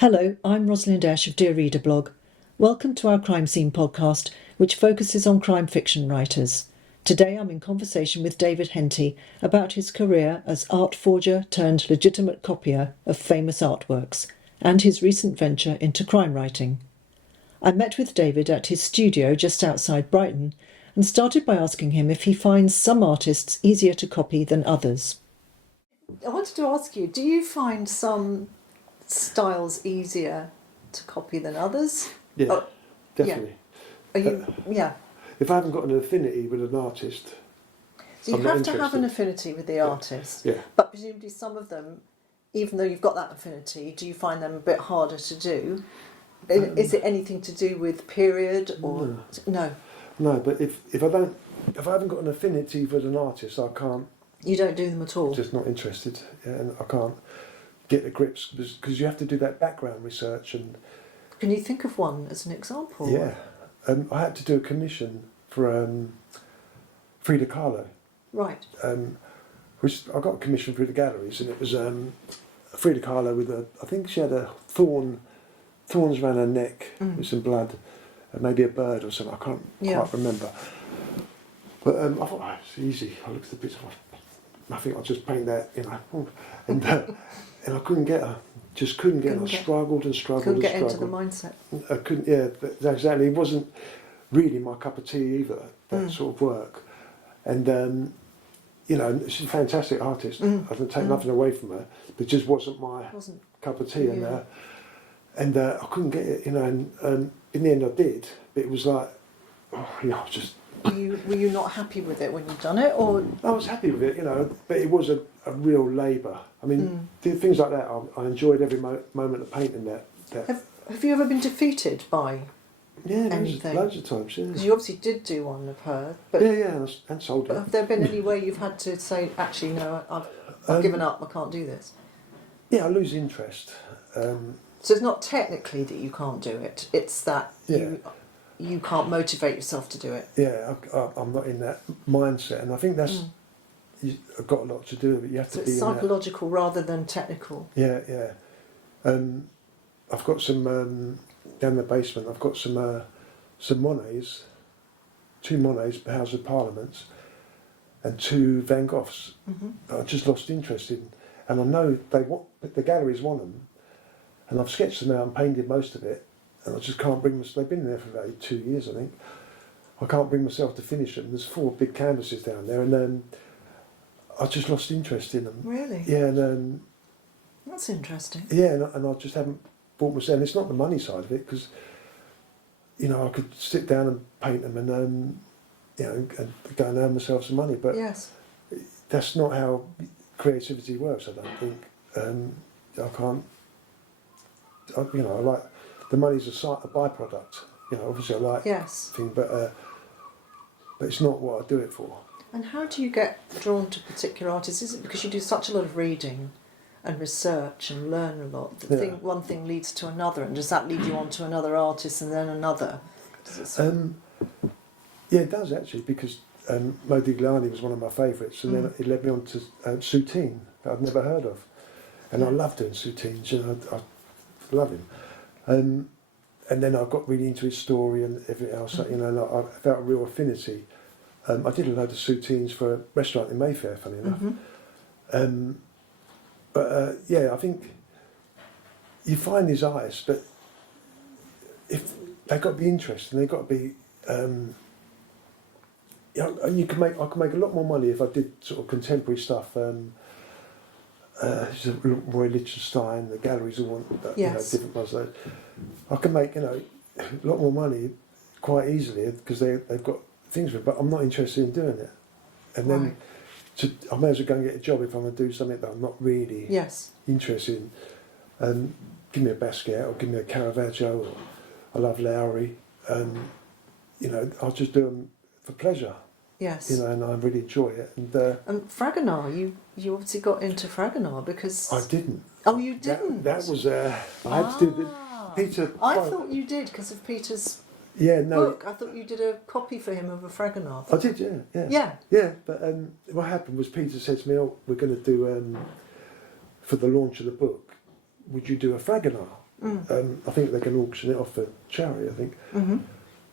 Hello, I'm Rosalind Esche of dearreader.blog. Welcome to our crime scene podcast, which focuses on crime fiction writers. Today I'm in conversation with David Henty about his career as art forger turned legitimate copier of famous artworks and his recent venture into crime writing. I met with David at his studio just outside Brighton and started by asking him if he finds some artists easier to copy than others. I wanted to ask you, do you find some styles easier to copy than others? Yeah, definitely. Are you? Yeah. If I haven't got an affinity with an artist, So you I'm not have to have interested. an affinity with the artist. Yeah. But presumably some of them, even though you've got that affinity, do you find them a bit harder to do? Is it anything to do with period or no? No, but if I haven't got an affinity with an artist, I can't. You don't do them at all. Just not interested, and I can't get the grips because you have to do that background research and. Can you think of one as an example? Yeah, I had to do a commission for Frida Kahlo. Right. Which I got a commission through the galleries, and it was Frida Kahlo with I think she had a thorns around her neck with some blood, and maybe a bird or something. I can't quite remember. But I thought, it's easy. I looked at the picture, I think I'll just paint that, and I couldn't get her. Just couldn't get her. I struggled and struggled Couldn't and get struggled. into the mindset. I couldn't. Yeah, exactly. It wasn't really my cup of tea either. That sort of work, and she's a fantastic artist. I don't take nothing away from her, but it just wasn't my cup of tea. Yeah. And I couldn't get it. And in the end, I did. But it was like, just. Were you not happy with it when you'd done it, or? I was happy with it, but it was a real labour. I mean, things like that, I enjoyed every moment of painting that. Have you ever been defeated by anything? Loads of times, yeah. Because you obviously did do one of her, but and sold it. have there been any way you've had to say, actually, no, I've given up, I can't do this? Yeah, I lose interest. So it's not technically that you can't do it; it's that you can't motivate yourself to do it. Yeah, I'm not in that mindset, and I think that's you've got a lot to do with it. You have to be it's psychological rather than technical. Yeah. I've got some down in the basement. I've got some Monets, 2 Monets, House of Parliaments, and 2 Van Goghs. I just lost interest in, and I know the galleries want them, and I've sketched them out and painted most of it. And I just can't bring myself. They've been there for about 2 years, I think. I can't bring myself to finish them. There's 4 big canvases down there, and I just lost interest in them. Really? Yeah, and that's interesting. Yeah, and I just haven't bought myself. And it's not the money side of it, because I could sit down and paint them, and and go and earn myself some money. But that's not how creativity works. I don't think. I can't. I like. The money's a byproduct, obviously I like thing, but it's not what I do it for. And how do you get drawn to particular artists? Is it because you do such a lot of reading and research and learn a lot? One thing leads to another, and does that lead you on to another artist and then another? Yeah, it does actually, because Modigliani was one of my favourites, and then it led me on to Soutine, that I'd never heard of. And I love doing Soutines, I love him. And then I got really into his story and everything else. And I felt a real affinity. I did a load of Soutines for a restaurant in Mayfair, funny enough. I think you find these artists, but if they've got to be interesting, they've got to be. I could make a lot more money if I did sort of contemporary stuff. Roy Lichtenstein, the galleries all want different ones. I can make a lot more money quite easily because they've got things for it, but I'm not interested in doing it. And then I may as well go and get a job if I'm going to do something that I'm not really interested in. Give me a Basquiat or give me a Caravaggio, or I love Lowry. I'll just do them for pleasure. Yes. And I really enjoy it. And Fragonard, you obviously got into Fragonard because... I didn't. Oh, you didn't? That was... I had to do the... Peter... I thought you did because of Peter's book. I thought you did a copy for him of a Fragonard. I did, yeah. Yeah, but what happened was Peter said to me, we're going to do... for the launch of the book, would you do a Fragonard? I think they can auction it off for charity, I think. Mm-hmm.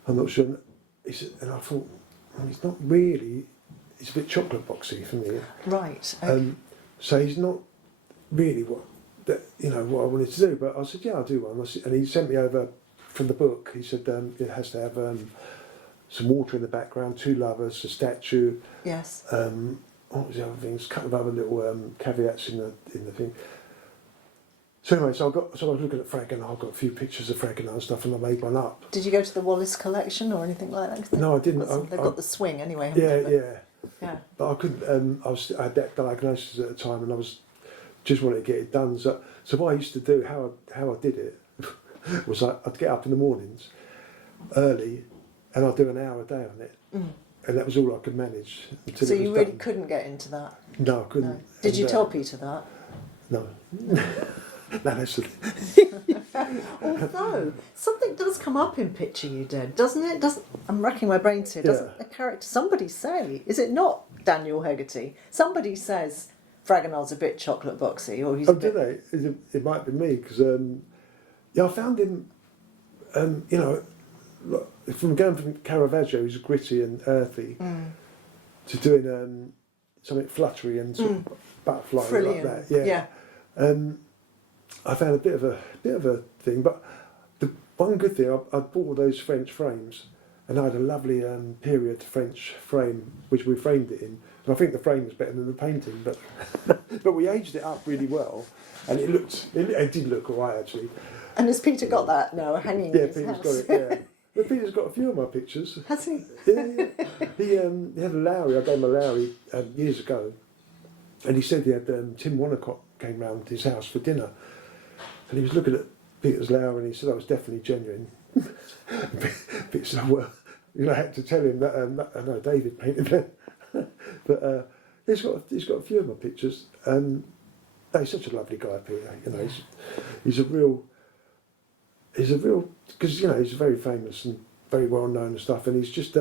I'm not sure. And I thought, well, he's not really, it's a bit chocolate boxy for me. Right. Okay. So he's not really what I wanted to do. But I said, yeah, I'll do one. And he sent me over from the book. He said it has to have some water in the background, 2 lovers, a statue. Yes. What was the other things? A couple of other little caveats in the thing. So anyway, so I was looking at Fragonard. I've got a few pictures of Fragonard and stuff, and I made one up. Did you go to the Wallace collection or anything like that? No, I didn't. They've got the swing anyway. Yeah, haven't they? yeah. But I couldn't. I had that diagnosis at the time, and I was just wanted to get it done. So what I used to do, how I did it, was I'd get up in the mornings early, and I'd do an hour a day on it, and that was all I could manage. Until So it was you really done. couldn't get into that? No, I couldn't. No. Did you And, tell Peter that? No. No, that's the Although something does come up in Picture You Dead, doesn't it? I'm racking my brains here. Doesn't a character? Somebody say, is it not Daniel Hegarty? Somebody says Fragonard's a bit chocolate boxy, or he's. Oh, do they? It might be me because I found him. From going from Caravaggio, who's gritty and earthy, to doing something fluttery and sort of butterfly like that. Yeah. I found a bit of a thing, but the one good thing, I bought all those French frames, and I had a lovely period French frame which we framed it in. And I think the frame was better than the painting, but but we aged it up really well, and it did look alright actually. And has Peter got that now hanging in his Peter's house? got it. Yeah, but Peter's got a few of my pictures. Has he? Yeah. He had a Lowry. I gave him a Lowry years ago, and he said he had Tim Wanacott came round his house for dinner. And he was looking at Peter's Lowry and he said, "Oh, it's definitely genuine." Peter said, "Well, I had to tell him that I know David painted it." But he's got a few of my pictures. He's such a lovely guy, Peter. He's a real because he's very famous and very well known and stuff. And he's just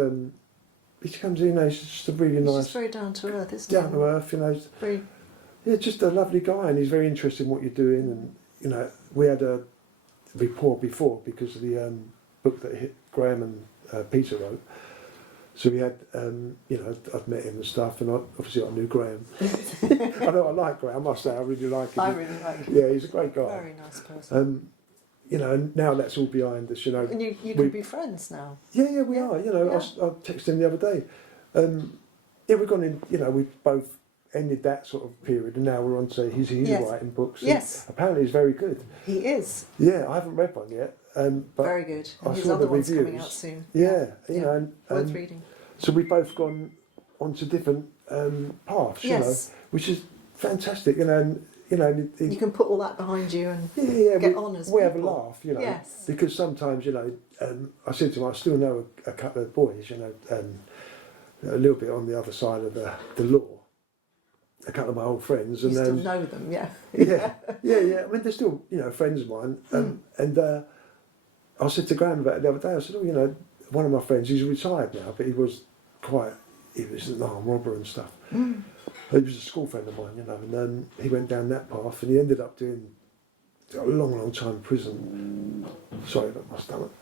he comes in. He's just a really nice, just very down to earth, isn't he? down to earth. He's Very. Yeah, just a lovely guy, and he's very interested in what you're doing. And we had a rapport before because of the book that Graham and Peter wrote. So we had, I'd met him and stuff, and obviously I knew Graham. I know I like Graham. I must say I really like him. I really like him. Yeah, he's a great guy. Very nice person. And now that's all behind us. And you can be friends now. Yeah, we are. I texted him the other day. We've gone in. We've both ended that sort of period, and now we're on to he's writing books. Yes. Apparently, he's very good. He is. Yeah, I haven't read one yet. But Very good. I And his saw other the one's coming reviews. out soon. Yeah, Worth reading. So we've both gone onto different paths, Yes. which is fantastic. And You can put all that behind you and get we, on as we have a people. laugh, Yes. because sometimes, I said to him, I still know a couple of boys, a little bit on the other side of the law. A couple of my old friends, You and still know them, yeah. yeah. I mean, they're still, friends of mine. And I said to Graham about it the other day. I said, one of my friends, he's retired now, but he was an armed robber and stuff. He was a school friend of mine, and he went down that path, and he ended up doing a long, long time in prison. Sorry about my stomach.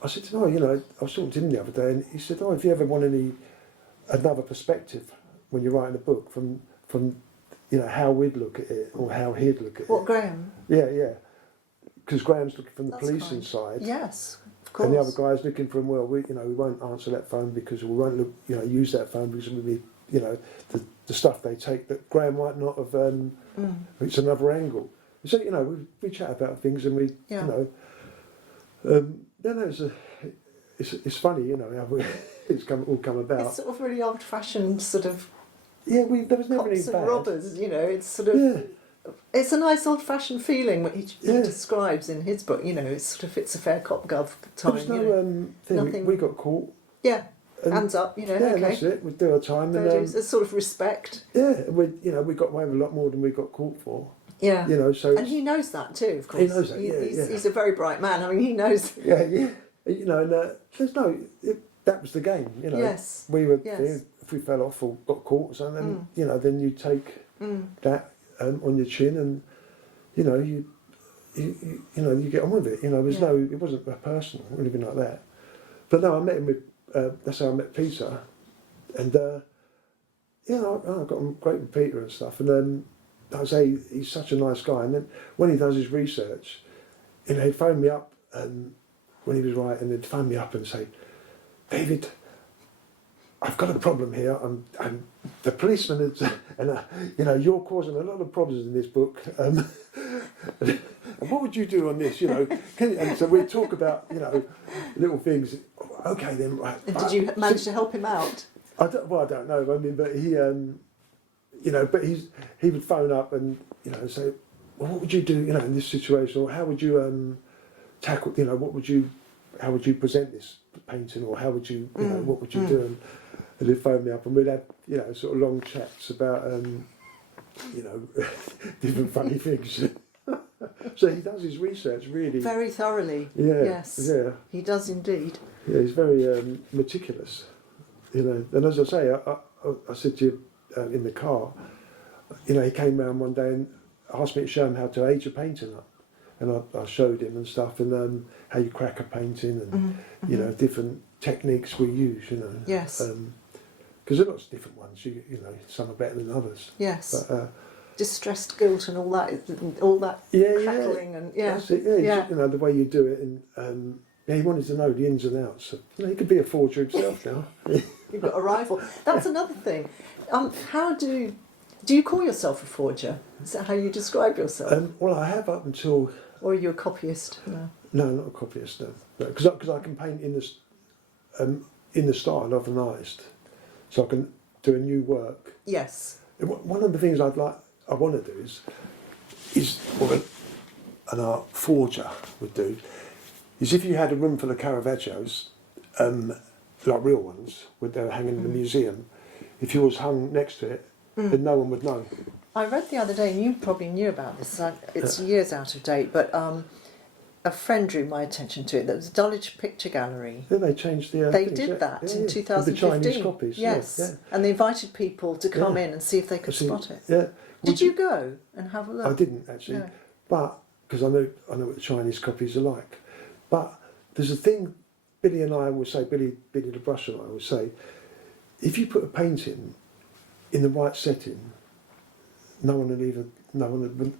I said to him, I was talking to him the other day, and he said, if you ever want another perspective when you're writing a book from how we'd look at it or how he'd look at it. What, Graham? Yeah. Because Graham's looking from the That's policing kind. side. Yes, of course. And the other guy's looking from, we won't answer that phone because we won't look, use that phone because of the stuff they take that Graham might not have. It's another angle. So we chat about things and we, it's funny, how it's all come about. It's sort of really old-fashioned sort of. Yeah, there was never any cops and bad. robbers, it's sort of. It's a nice old-fashioned feeling what he describes in his book. It's sort of it's a fair cop gov time. There was no thing. Nothing. We got caught. Yeah, And hands up. Yeah, Okay. that's it. We do our time, Fair dues. It's sort of respect. yeah, we got away with a lot more than we got caught for. Yeah. So And he knows that too, of course. He knows that, He's a very bright man. I mean, he knows. yeah. And there's that was the game. Yes. We were Yes. if we fell off or got caught or something, then you take that on your chin and you know, you get on with it. You know, it wasn't personal or anything like that. But no, I met him with. That's how I met Peter, and I got on great with Peter and stuff. And I say he's such a nice guy. And then when he does his research, he'd phone me up when he was writing. He'd phone me up and say, "David, I've got a problem here. I'm the policeman, and you're causing a lot of problems in this book. And what would you do on this? And so we'd talk about little things. Okay, then. Right. And did you manage to help him out? I don't know. I mean, but he would phone up and say, well, what would you do in this situation, or how would you tackle how would you present this painting, or how would you what would you do? And he'd phone me up and we'd have sort of long chats about different funny things. So he does his research really very thoroughly. Yeah. Yes. Yeah. He does indeed. Yeah, he's very meticulous. And as I say, I said to you in the car, he came round one day and asked me to show him how to age a painting up, and I showed him and stuff, and how you crack a painting, and different techniques we use. Yes. Because there are lots of different ones. Some are better than others. Yes. But, distressed guilt and all that crackling and that's it, the way you do it, and he wanted to know the ins and outs. He could be a forger himself now. You've got a rival. That's another thing. How do you call yourself a forger? Is that how you describe yourself? Well, I have up until. Or are you a copyist? No. No, not a copyist. No, because I can paint in the style of an artist, so I can do a new work. Yes. One of the things I want to do is what an art forger would do, is if you had a room full of Caravaggios, like real ones, where they were hanging in the museum, if yours hung next to it, then no one would know. I read the other day, and you probably knew about this, it's years out of date, but a friend drew my attention to it. There was a Dulwich Picture Gallery. Then they changed the They things, did that in 2015. The Chinese copies. Yes. Yeah. And they invited people to come in and see if they could spot it. Yeah. Did you go and have a look? I didn't actually, No. but because I know what the Chinese copies are like. But there's a thing Billy and I always say, Billy the Brush and I always say, if you put a painting in the right setting, no one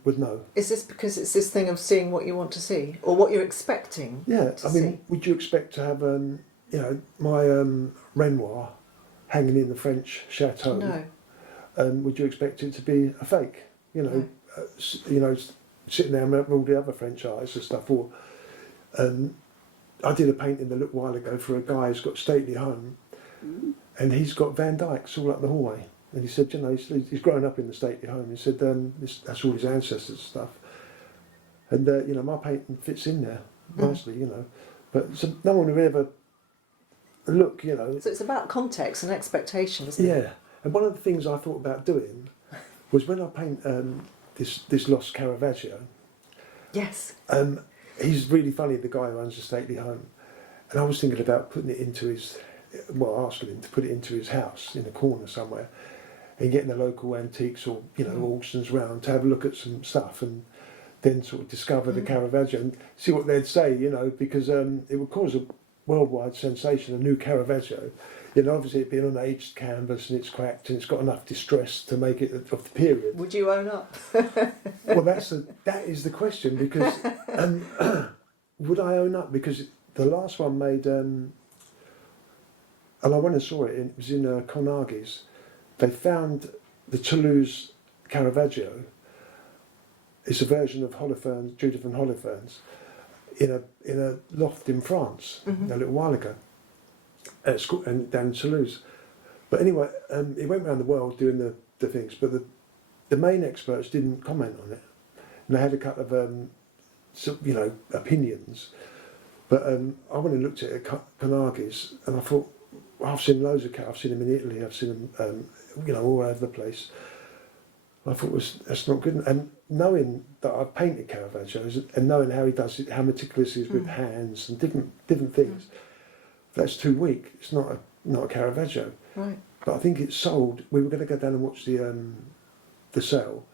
would know. Is this because it's this thing of seeing what you want to see, or what you're expecting? Yeah, to I mean, see? would you expect to have my Renoir hanging in the French chateau? No. Would you expect it to be a fake? Sitting there with all the other French artists and stuff. Or I did a painting a little while ago for a guy who's got a stately home, and he's got Van Dycks all up the hallway. And he said, he's grown up in the stately home. He said, that's all his ancestors and stuff. And my painting fits in there nicely, But so no one would ever look, So it's about context and expectation, isn't it? Yeah. And one of the things I thought about doing was when I paint this lost Caravaggio. Yes. He's really funny, the guy who owns the stately home. And I was thinking about putting it into asking him to put it into his house in a corner somewhere, and getting the local antiques or auctions round to have a look at some stuff, and then sort of discover the Caravaggio and see what they'd say, because it would cause a worldwide sensation, a new Caravaggio. Obviously it being on aged canvas and it's cracked and it's got enough distress to make it of the period. Would you own up? Well, that is the question, because would I own up? Because the last one made, and I went and saw it. It was in Carnegie's. They found the Toulouse Caravaggio. It's a version of Holofernes, Judith and Holofernes, in a loft in France a little while ago, at school, and down in Toulouse. But anyway, he went around the world doing the things, but the main experts didn't comment on it, and they had a couple of opinions. But I went and looked at it at Carnegie's, and I thought, well, I've seen loads of I've seen them in Italy, I've seen them all over the place. I thought that's not good. And knowing that I've painted Caravaggios and knowing how he does it, how meticulous he is with hands and different things, that's too weak. It's not a Caravaggio. Right. But I think it's sold. We were going to go down and watch the sale,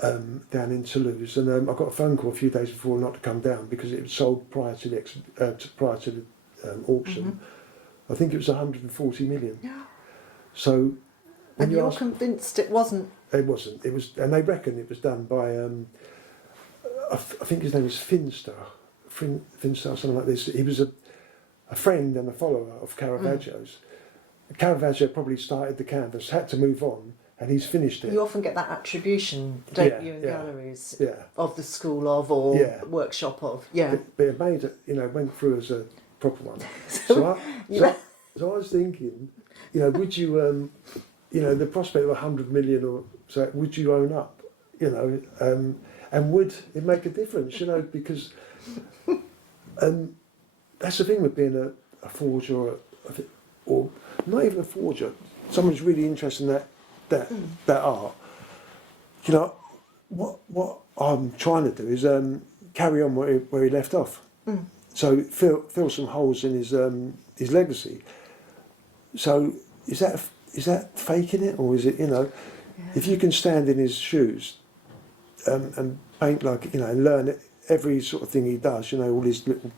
down in Toulouse, and I got a phone call a few days before not to come down because it was sold prior to the auction. I think it was 140 million. Yeah. So, when And you're ask, convinced it wasn't? it wasn't. It was, and they reckon it was done by. I think his name was Finster, something like this. He was a friend and a follower of Caravaggio's. Caravaggio probably started the canvas, had to move on, and he's finished it. You often get that attribution, don't you, in galleries of the school of or workshop of. Yeah. But it made it, went through as a proper one. So I was thinking, would you, the prospect of 100 million or so, would you own up, and would it make a difference, because that's the thing with being a forger or not even a forger, someone who's really interested in that art. What I'm trying to do is carry on where he left off. So fill some holes in his legacy. So is that faking it, or is it, if you can stand in his shoes and paint and learn every sort of thing he does, all his little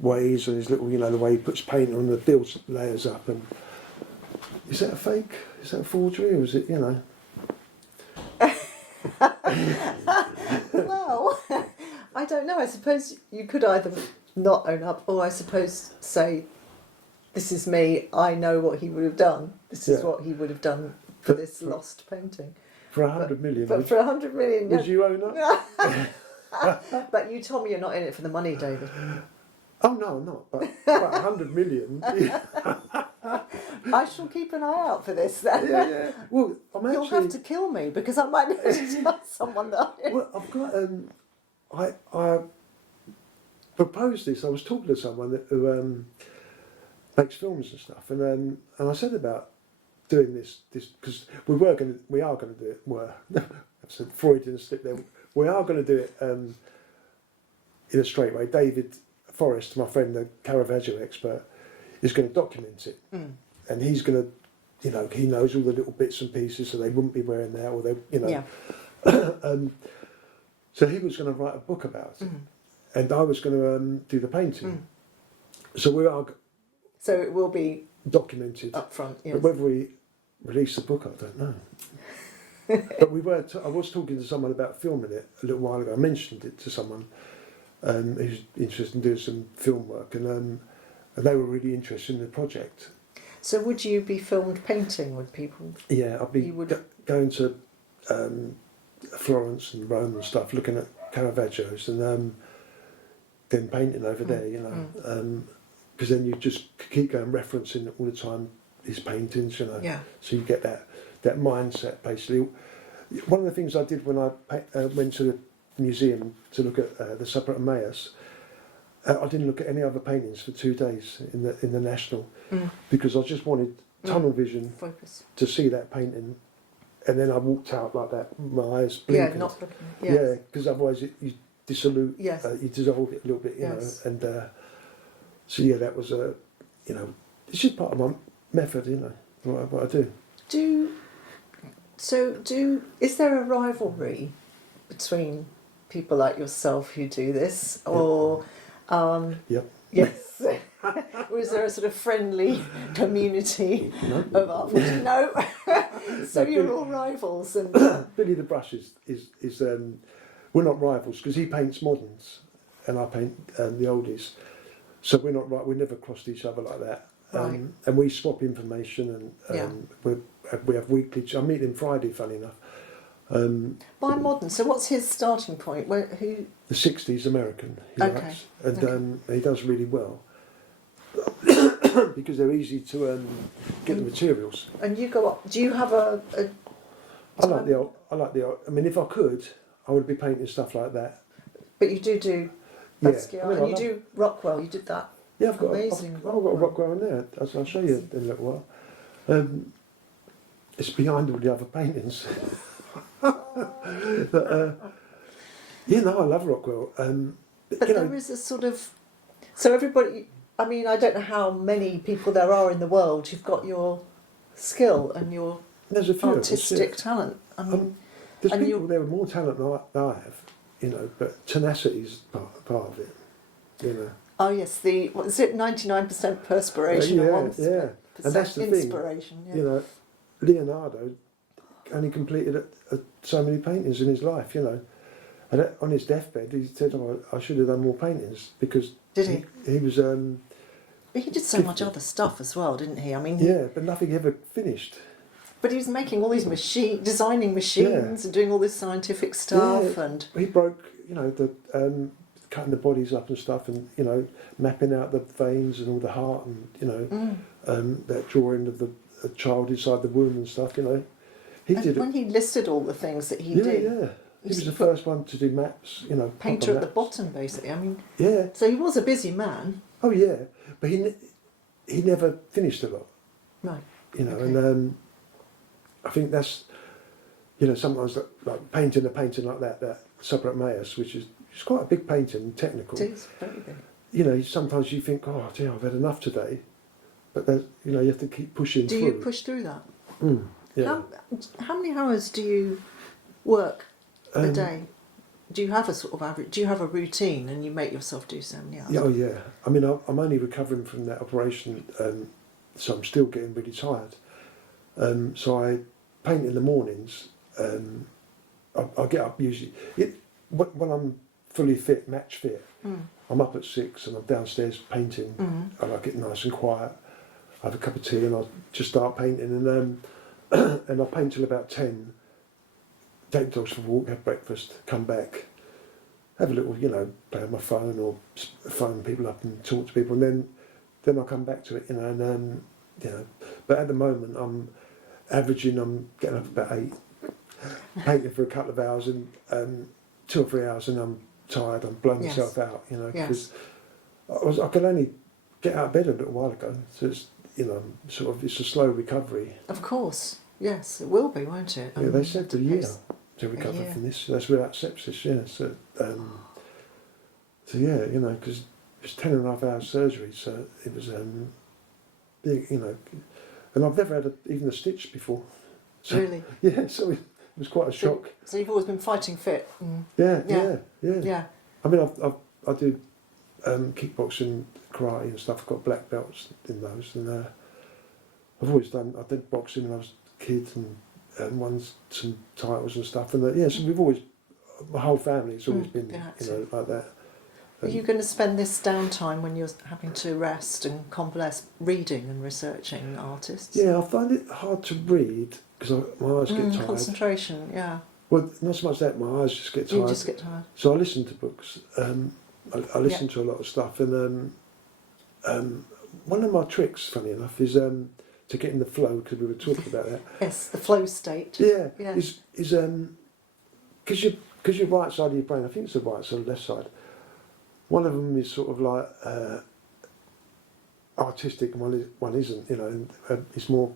ways and his little, the way he puts paint on the builds layers up, and is that a fake? Is that a forgery, or is it, Well, I don't know. I suppose you could either not own up, or I suppose say, this is me, I know what he would have done. This is what he would have done for this lost painting. For 100 million? But for 100 million... Would you own up? But you told me you're not in it for the money, David. Oh, no, I'm not. But 100 million... I shall keep an eye out for this then. Yeah. Well, You'll have to kill me because I might be able to tell someone that. Well, I've got... I proposed this. I was talking to someone who makes films and stuff, and I said about doing this because we are going to do it. I said Freudian slip there. We are going to do it in a straight way. David Forrest, my friend, the Caravaggio expert, is going to document it, and he's going to, he knows all the little bits and pieces, so they wouldn't be wearing that, or they, so he was going to write a book about it, and I was going to do the painting. So we are. So it will be documented up front. Yes. But whether we release the book, I don't know. But we were. I was talking to someone about filming it a little while ago. I mentioned it to someone who's interested in doing some film work, and they were really interested in the project. So would you be filmed painting with people? Yeah, I'd be going to Florence and Rome and stuff, looking at Caravaggios, and then painting over there, because then you just keep going referencing all the time his paintings, Yeah. So you get that mindset, basically. One of the things I did when I went to the museum to look at the Supper at Emmaus, I didn't look at any other paintings for 2 days in the National, because I just wanted tunnel vision Focus. to see that painting, and then I walked out like that, my eyes blinking. Yeah, not looking. Yes. Yeah, because otherwise you dissolve, Yes. You dissolve it a little bit, you Yes. know. And so yeah, that was it's just part of my method, what I do. Is there a rivalry between people like yourself who do this, or Yep. yes, or is there a sort of friendly community of art? No. So you're all rivals, and Billy the Brush is we're not rivals because he paints moderns and I paint the oldies, so we're not right. We never crossed each other like that. Right. And we swap information, and we have weekly. I meet him Friday, funny enough. by modern. So what's his starting point? Who? The 60s American, he writes, and he does really well because they're easy to get the materials. And you go up. Do you have a I like the old. I mean, if I could, I would be painting stuff like that. But you do Basquiat, and you do Rockwell. You did that. Yeah, I've got Amazing. I've got a Rockwell in there. I'll show you in a little while. It's behind all the other paintings. But, I love Rockwell. But there is a sort of... So everybody... I mean, I don't know how many people there are in the world. You've got your skill and your there's a few artistic of us, talent. I mean, There's And people there with more talent than I have, you know, but tenacity is part of it, you know. Oh yes, what is it? 99% perspiration and 1% And that's the inspiration. thing, you know. Leonardo only completed so many paintings in his life, you know. And on his deathbed, he said, "Oh, I should have done more paintings," because Did he? He was. But he did so much other stuff as well, didn't he? I mean, but nothing ever finished. But he was making all these designing machines and doing all this scientific stuff, and he broke, you know, the cutting the bodies up and stuff, and you know, mapping out the veins and all the heart, and you know, that drawing of the child inside the womb and stuff. You know, when he listed all the things that he did. Yeah. He was the first one to do maps, you know. Painter at the bottom, basically. I mean, yeah. So he was a busy man. Oh yeah, but he never finished a lot. Right. You know, and I think that's, you know, sometimes like painting a painting like that Supper at Mayus, which is quite a big painting, technical. It is very big. You know, sometimes you think, oh dear, I've had enough today, but you know, you have to keep pushing through. Do you push through that? Yeah. How many hours do you work a day? Do you have a sort of average? Do you have a routine, and you make yourself do so many hours? Yeah, yeah. I mean, I'm only recovering from that operation, so I'm still getting really tired. So I paint in the mornings. I get up usually when I'm fully fit, match fit. I'm up at 6 and I'm downstairs painting. I like it nice and quiet. I have a cup of tea and I'll just start painting, and and I'll paint till about 10. Take the dogs for a walk, have breakfast, come back, have a little, you know, play on my phone or phone people up and talk to people, and then I'll come back to it, you know, and you know. But at the moment, I'm getting up about 8, painting for a couple of hours, and 2 or 3 hours, and I'm tired. I'm blowing myself out, you know, because I could only get out of bed a little while ago, so it's, you know, sort of, it's a slow recovery. Of course, yes, it will be, won't it? Yeah, they said a year to recover from this. That's without sepsis, yeah. So yeah, you know, because it's 10.5 hours surgery, so it was, big, you know, and I've never had even a stitch before. So, really? Yeah, so it was quite a shock. So you've always been fighting fit? Yeah. I mean, I do kickboxing, karate and stuff. I've got black belts in those, and I did boxing when I was a kid, and won some titles and stuff, and so we've always, my whole family's always been, you know, like that. Are you going to spend this downtime when you're having to rest and convalesce reading and researching artists? Yeah, I find it hard to read because my eyes get tired. Concentration, yeah. Well, not so much that, my eyes just get tired. You just get tired. So I listen to books. I listen to a lot of stuff, and one of my tricks, funny enough, is to get in the flow, because we were talking about that. Yes, the flow state. Yeah. Is because your right side of your brain, I think it's the right side or left side. One of them is sort of like artistic, and one isn't. You know, it's more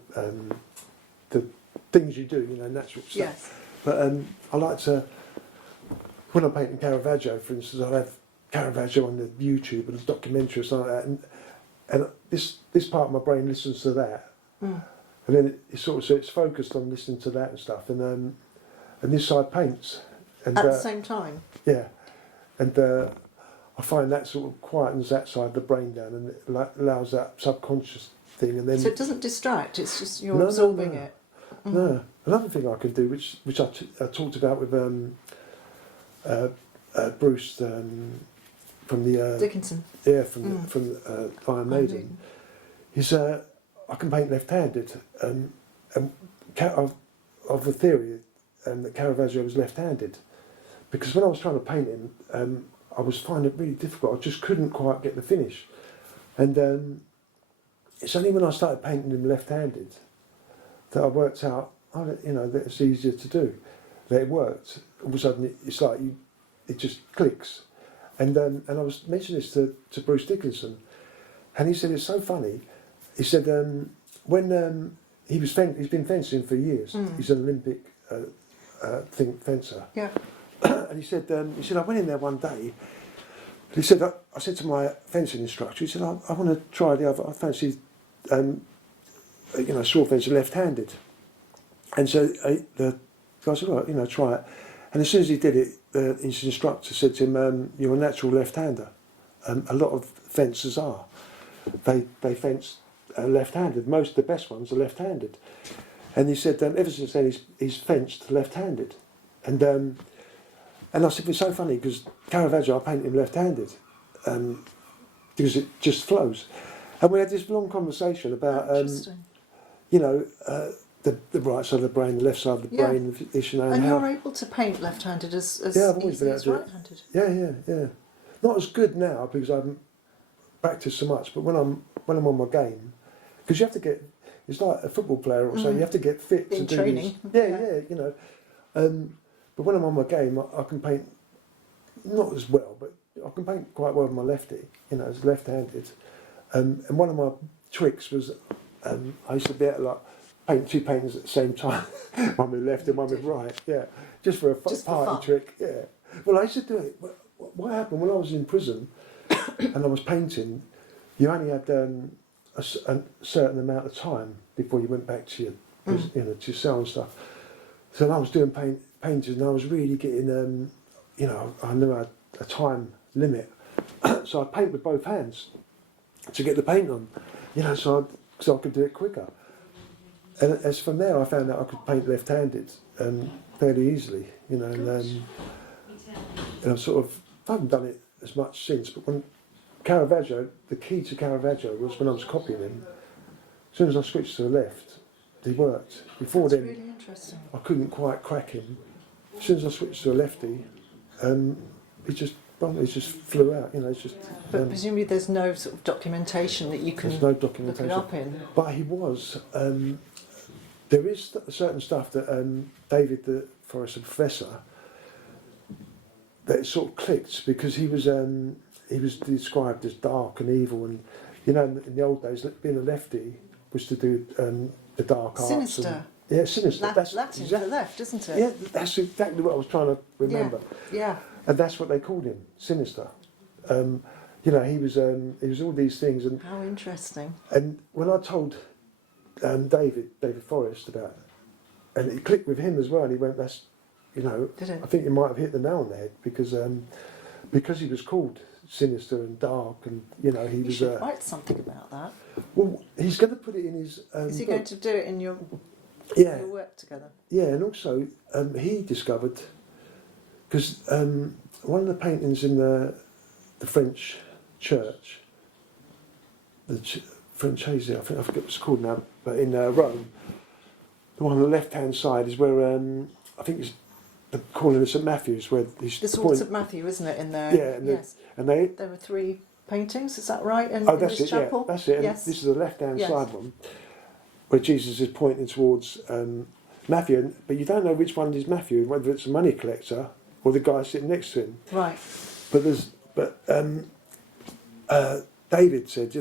the things you do. You know, natural stuff. Yes. But I like to, when I'm painting Caravaggio, for instance, I'll have Caravaggio on the YouTube and a documentary or something like that, and this part of my brain listens to that, and then it's sort of, so it's focused on listening to that and stuff, and this side paints. And, at the same time. Yeah, and I find that sort of quietens that side of the brain down, and it allows that subconscious thing, and then. So it doesn't distract. It's just you're absorbing it. No, another thing I can do, which I talked about with Bruce from the Dickinson. Yeah, from Iron Maiden. Is I can paint left-handed, and I've a theory that Caravaggio was left-handed, because when I was trying to paint him, I was finding it really difficult. I just couldn't quite get the finish, and it's only when I started painting him left-handed that I worked out, you know, that it's easier to do. That it worked. All of a sudden, it's like it just clicks. And I was mentioning this to Bruce Dickinson, and he said it's so funny. He said when he's been fencing for years. He's an Olympic fencer. Yeah. And he said I went in there one day. He said I said to my fencing instructor, he said I want to try the other. I fancy sword fencing left-handed. And so the So I said, all right, try it. And as soon as he did it, his instructor said to him, you're a natural left-hander. A lot of fencers are. They fence left-handed. Most of the best ones are left-handed. And he said, ever since then, he's fenced left-handed. And I said, it's so funny, because Caravaggio, I painted him left-handed, because it just flows. And we had this long conversation about, the right side of the brain, the left side of the brain, and you're able to paint left-handed as I've always been able to do it. right-handed. Yeah. Not as good now because I haven't practiced so much, but when I'm on my game, because you have to get, it's like a football player or so, you have to get fit in to training. do this. Yeah. But when I'm on my game, I can paint not as well, but I can paint quite well with my lefty, as left-handed. And one of my tricks was I used to be able to paint two paintings at the same time, one with left and one with right. Yeah, just for a party trick. Yeah. Well, I used to do it. What happened when I was in prison and I was painting? You only had a certain amount of time before you went back to your, to your cell and stuff. So I was doing paintings, and I was really getting, I knew I had a time limit, so I paint with both hands to get the paint on, so I could do it quicker. And as from there, I found out I could paint left-handed fairly easily, and I haven't done it as much since. But when Caravaggio, the key to Caravaggio was when I was copying him. As soon as I switched to the left, he worked. Before That's then, really interesting. I couldn't quite crack him. As soon as I switched to a lefty, it just flew out. But presumably there's no sort of documentation that you can there's no look documentation. it up in. But he was. There is certain stuff that David, the Forrester professor, that it sort of clicked because he was described as dark and evil, and in the old days, being a lefty was to do the dark arts. Sinister. Sinister. That's Latin for left, isn't it? Yeah, that's exactly what I was trying to remember. Yeah. And that's what they called him, sinister. He was all these things. And how interesting. And when I told David Forrest about it, and it clicked with him as well, and he went, that's, Did it? I think you might have hit the nail on the head, because he was called sinister and dark, and he was. Should write something about that. Well, he's going to put it in his. Is he going to do it in your work together? Yeah, and also he discovered, because one of the paintings in the French church, French Hazy, I forget what it's called now, but in Rome, the one on the left-hand side is where I think it's calling it St Matthew's, where he's this all St Matthew, isn't it? In there. Yeah, and there were 3 paintings. Is that right? In that's this it. chapel? Yeah, that's it. And yes. This is the left-hand side one, where Jesus is pointing towards Matthew, but you don't know which one is Matthew, whether it's a money collector or the guy sitting next to him. Right. But David said,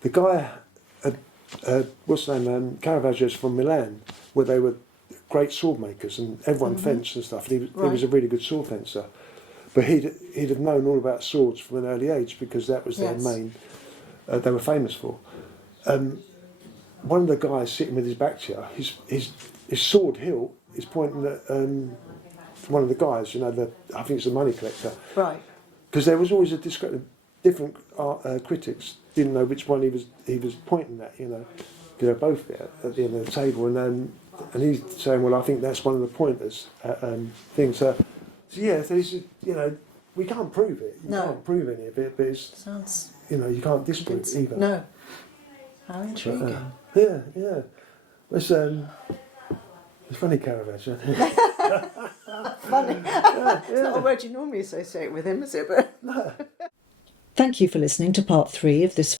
the guy, what's the name, Caravaggio's from Milan, where they were great sword makers and everyone fenced and stuff. And he was a really good sword fencer. But he'd have known all about swords from an early age because that was their main, they were famous for. One of the guys sitting with his back to you, his sword hilt is pointing at one of the guys, I think it's a money collector. Right. Because there was always a different critics didn't know which one he was pointing at, They're both there at the end of the table, and he's saying, well, I think that's one of the pointers things. So this is, we can't prove it. You can't prove any of it, but it's sounds. You can't disprove it either. No. How intriguing. Yeah. It's funny, Caravaggio. Funny. It's not a word you normally associate with him, is it? But No. Thank you for listening to part 3 of this